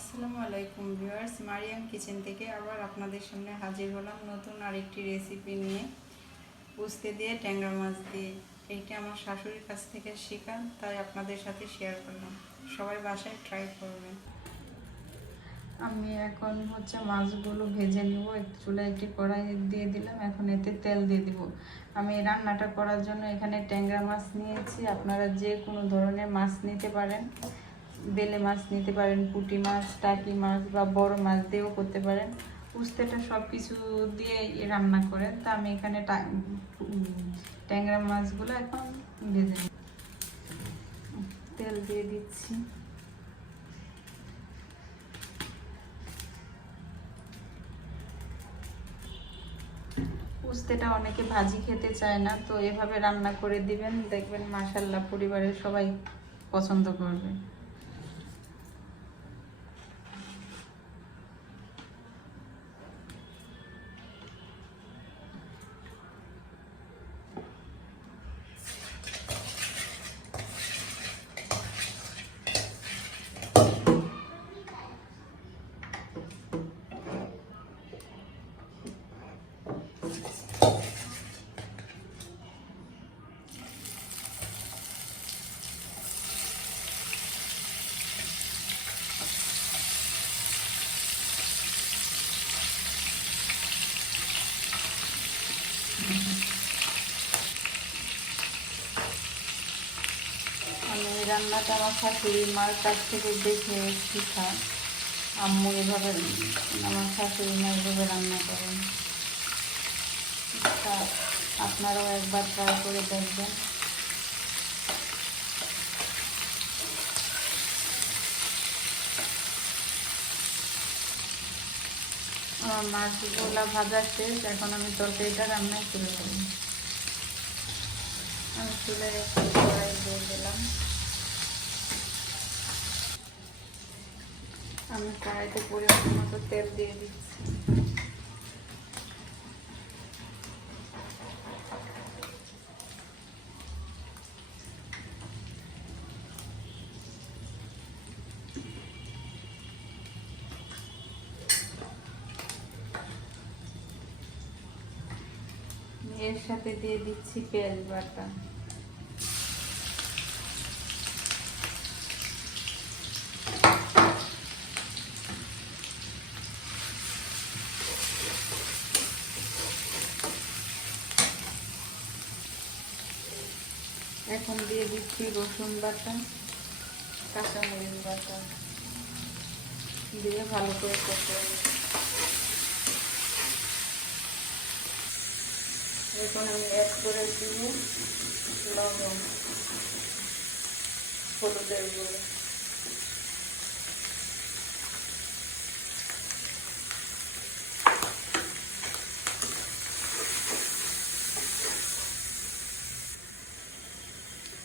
আসসালামু আলাইকুম viewers, Mariam kitchen থেকে আবার আপনাদের সামনে হাজির হলাম নতুন আরেকটি রেসিপি নিয়ে। উস্তে দিয়ে ট্যাংরা মাছ দিয়ে। এইটা আমার শাশুড়ির কাছ থেকে শেখা, তাই আপনাদের সাথে শেয়ার করলাম। সবাই বাসায় ট্রাই করবেন। আমি এখন মাছগুলো ভেজে নিব। চুলায় একটি কড়াই দিয়ে দিলাম, এখন এতে তেল দিয়ে দিব। আমি এই রান্নাটা করার জন্য এখানে ট্যাংরা মাছ নিয়েছি। আপনারা যে কোনো ধরনের মাছ নিতে পারেন, বেলে মাছ নিতে পারেন, পুঁটি মাছ, টাকি মাছ বা বড় মাছ দিয়েও করতে পারেন। উস্তেটা সব কিছু দিয়ে রান্না করেন, তা আমি এখানে ট্যাংরা মাছগুলো এখন ভেজে নিই। তেল দিয়ে দিচ্ছি। উস্তেটা অনেকে ভাজি খেতে চায় না, তো এভাবে রান্না করে দিবেন, দেখবেন মাশাআল্লাহ পরিবারের সবাই পছন্দ করবে। আমি রান্নাটা আমার শাশুড়ি মার কাছ থেকে দেখে শিখা। আম্মু এভাবে, আমার শাশুড়ি মা এভাবে রান্না করেন। তা আপনারাও একবার ট্রাই করে দেখবেন। আমার মাছগুলা ভাজা শেষ, এখন আমি তরকারিটা রান্নায় তুলে দেব। আমি তুলে কড়াই দিয়ে দিলাম। আমি কড়াইতে পরিমাণ মতো তেল দিয়ে দিচ্ছি। এর সাথে দিয়ে দিচ্ছি পেঁয়াজ বাটা। এখন দিয়ে দিচ্ছি রসুন বাটা, কাঁচামরিচ বাটা দিয়ে ভালো করে কষিয়ে নিচ্ছি। এখন আমি অ্যাড করে দিব লবণ, হলুদের গুঁড়ো,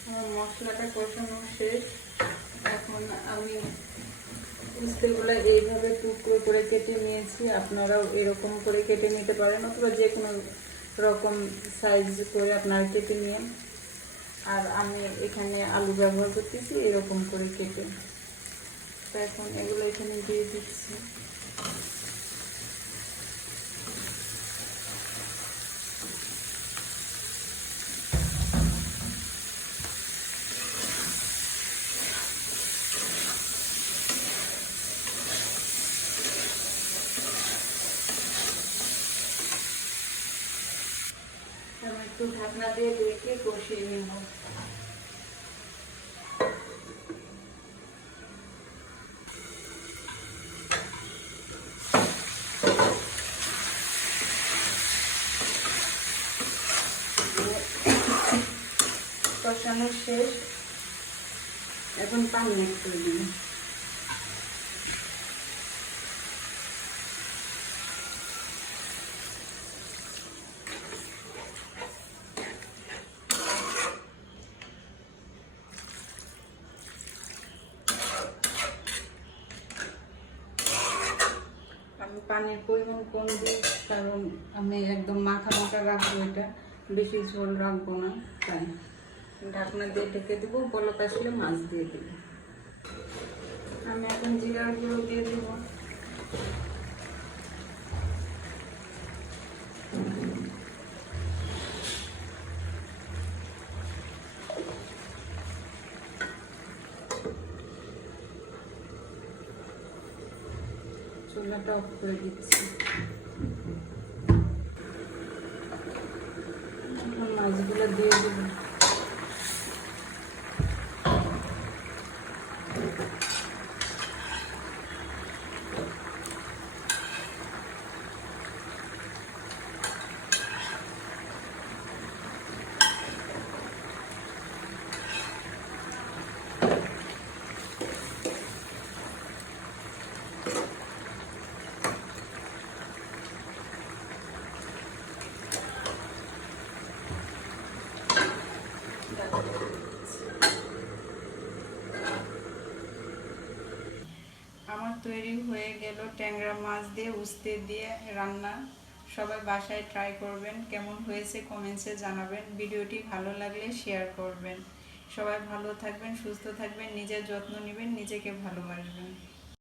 আমার মশলাটা কষানো শেষ। এখন আমি উস্তেগুলো এইভাবে টুকরো করে কেটে নিয়েছি। আপনারাও এরকম করে কেটে নিতে পারেন, অথবা যে কোনো রকম সাইজ করে আপনারা কেটে নিন। আর আমি এখানে আলু ব্যবহার করতেছি এরকম করে কেটে। তো এখন এগুলো এখানে দিয়ে দিচ্ছি। আমি একটু ঢাকনা দিয়ে ঢেকে কষিয়ে নেব। কষানো শেষ, এখন পানি অ্যাড করে দিব। আমি পানির পরিমাণ কম দিই, কারণ আমি একদম মাখা মাখা রাখবো, এটা বেশি ঝোল রাখবো না। তাই ঢাকনা দিয়ে ঢেকে দেবো, বলক আসলে মাছ দিয়ে দেবো। আমি এখন জিরার গুঁড়ো দিয়ে দেব। চুলাটা অফ করে দিচ্ছি। এখন মাছগুলো দিয়ে দেব। আমার তৈরি হয়ে গেল ট্যাংরা মাছ দিয়ে উস্তে দিয়ে রান্না। সবাই বাসায় ট্রাই করবেন, কেমন হয়েছে কমেন্টসে জানাবেন। ভিডিওটি ভালো লাগলে শেয়ার করবেন। সবাই ভালো থাকবেন, সুস্থ থাকবেন, নিজের যত্ন নেবেন, নিজেকে ভালোবাসবেন।